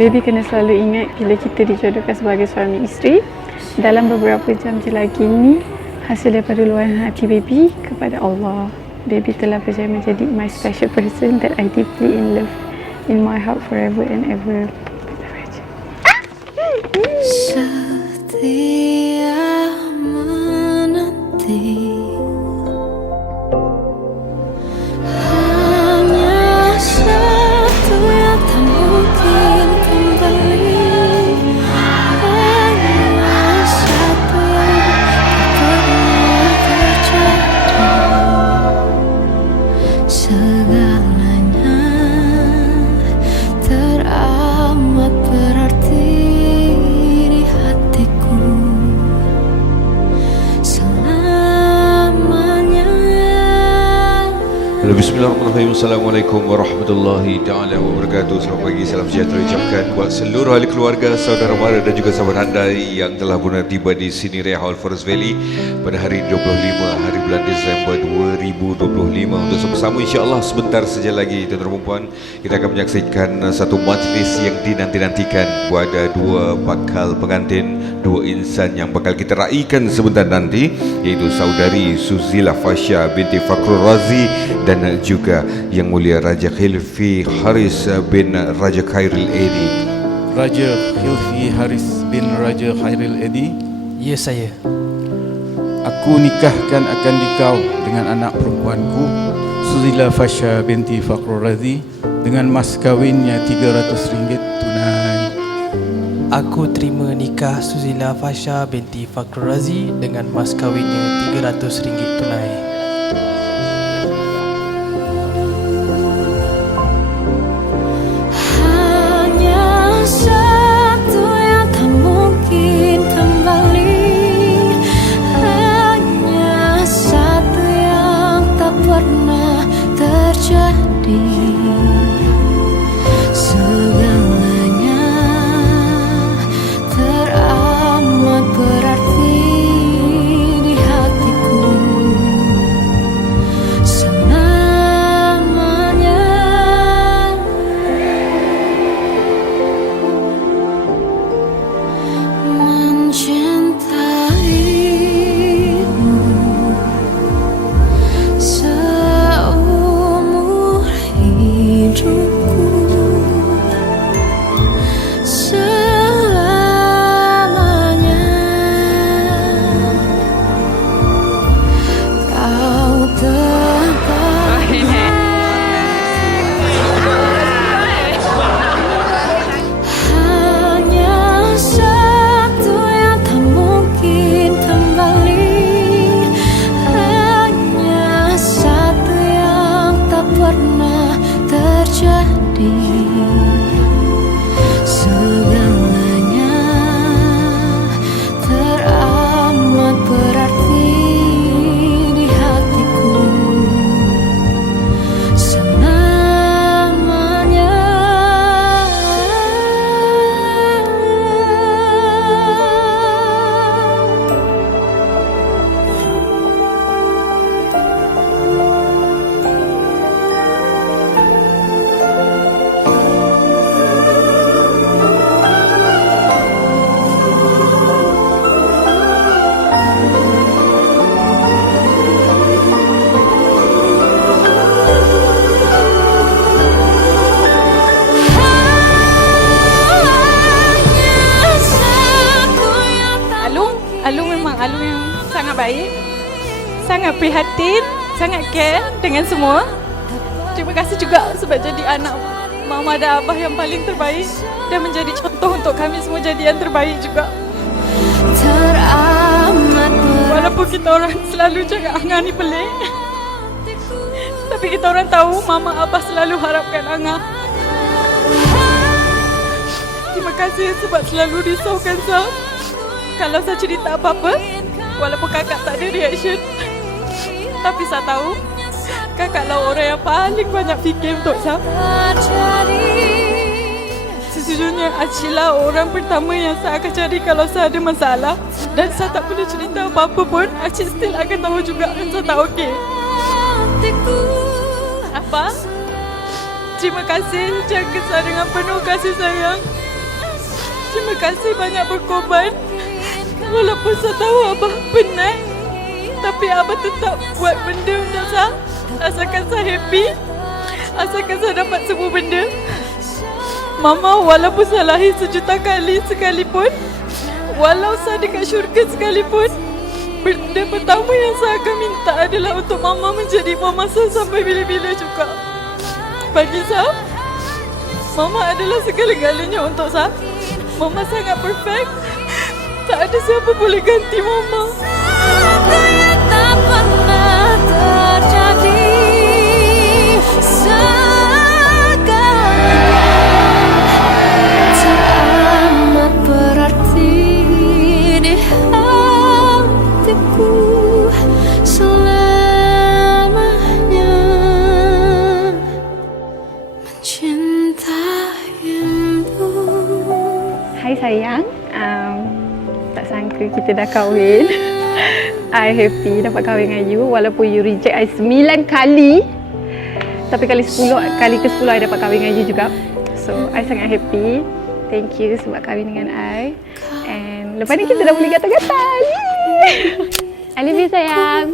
Baby kena selalu ingat bila kita dijodohkan sebagai suami isteri, dalam beberapa jam je lagi ni, hasil daripada luahan hati baby kepada Allah. Baby telah percaya menjadi my special person that I deeply in love in my heart forever and ever. Setia menanti, hanya satu yang tak mungkin kembali, hanya satu yang tak pernah terjadi. Segalanya teramat berarti di hatiku selamanya. Bismillahirrahmanirrahim. Assalamualaikum warahmatullahi ta'ala wabarakatuh. Selamat pagi, salam sejahtera ucapkan buat seluruh ahli keluarga, saudara mara dan juga sahabat handai yang telah benar tiba di sini Ria Hall Forest Valley pada hari 25 hari bulan Disember 2025. Untuk sama-sama insya-Allah sebentar saja lagi tuan-tuan dan puan, kita akan menyaksikan satu majlis yang dinanti-nantikan buat dua bakal pengantin, dua insan yang bakal kita raikan sebentar nanti, iaitu saudari Suzila Fasha binti Fakhrul Razi dan juga Yang Mulia Raja Khilfi Haris bin Raja Khairil Edi. Raja Khilfi Haris bin Raja Khairil Edi. Ya, saya. Aku nikahkan akan dikau dengan anak perempuanku Suzila Fasha binti Fakhrul Razi dengan mas kawinnya RM300 tunai. Aku terima nikah Suzila Fasha binti Fakhrul Razi dengan mas kawinnya RM300 tunai. Satu yang tak mungkin kembali, hanya satu yang tak pernah terjadi. Segalanya teramat berarti di hatiku selamanya. Mencintaimu seumur hidupku, selamanya. Kau tepat hanya satu yang tak mungkin kembali, hanya satu yang tak pernah terjadi. Segalanya teramat berarti di hatiku selamanya. Alung yang sangat baik, sangat prihatin, sangat care dengan semua. Terima kasih juga sebab jadi anak mama dan abah yang paling terbaik dan menjadi contoh untuk kami semua jadi yang terbaik juga. Teramat Walaupun kita orang selalu cakap Angah ni pelik, tapi kita orang tahu mama abah selalu harapkan Angah. Terima kasih sebab selalu risaukan saya. Kalau saya cerita apa-apa, walaupun kakak tak ada reaction, tapi saya tahu kakaklah orang yang paling banyak fikir untuk saya. Sejujurnya Acilah orang pertama yang saya akan cari kalau saya ada masalah. Dan saya tak perlu cerita apa-apa pun, Acik still akan tahu juga dan saya tak okey. Apa? Terima kasih, jaga saya dengan penuh kasih sayang. Terima kasih banyak berkorban. Walaupun saya tahu Abah penat, tapi Abah tetap buat benda untuk saya. Asalkan saya happy, asalkan saya dapat semua benda. Mama, walaupun saya lahir sejuta kali sekalipun, walau saya dekat syurga sekalipun, benda pertama yang saya akan minta adalah untuk Mama menjadi Mama saya sampai bila-bila juga. Bagi saya, Mama adalah segala-galanya untuk saya. Mama sangat perfect. Tak ada siapa boleh ganti Mama. Tak pernah terjadi segalanya teramat berarti di hatiku selamanya mencintaimu. Hai sayang, tak sangka kita dah kahwin. I happy dapat kahwin dengan you. Walaupun you reject I 9 kali, tapi kali ke-10 I dapat kahwin dengan you juga. So I sangat happy. Thank you sebab kahwin dengan I. And lepas ni kita dah boleh gatal-gatal. I love you sayang.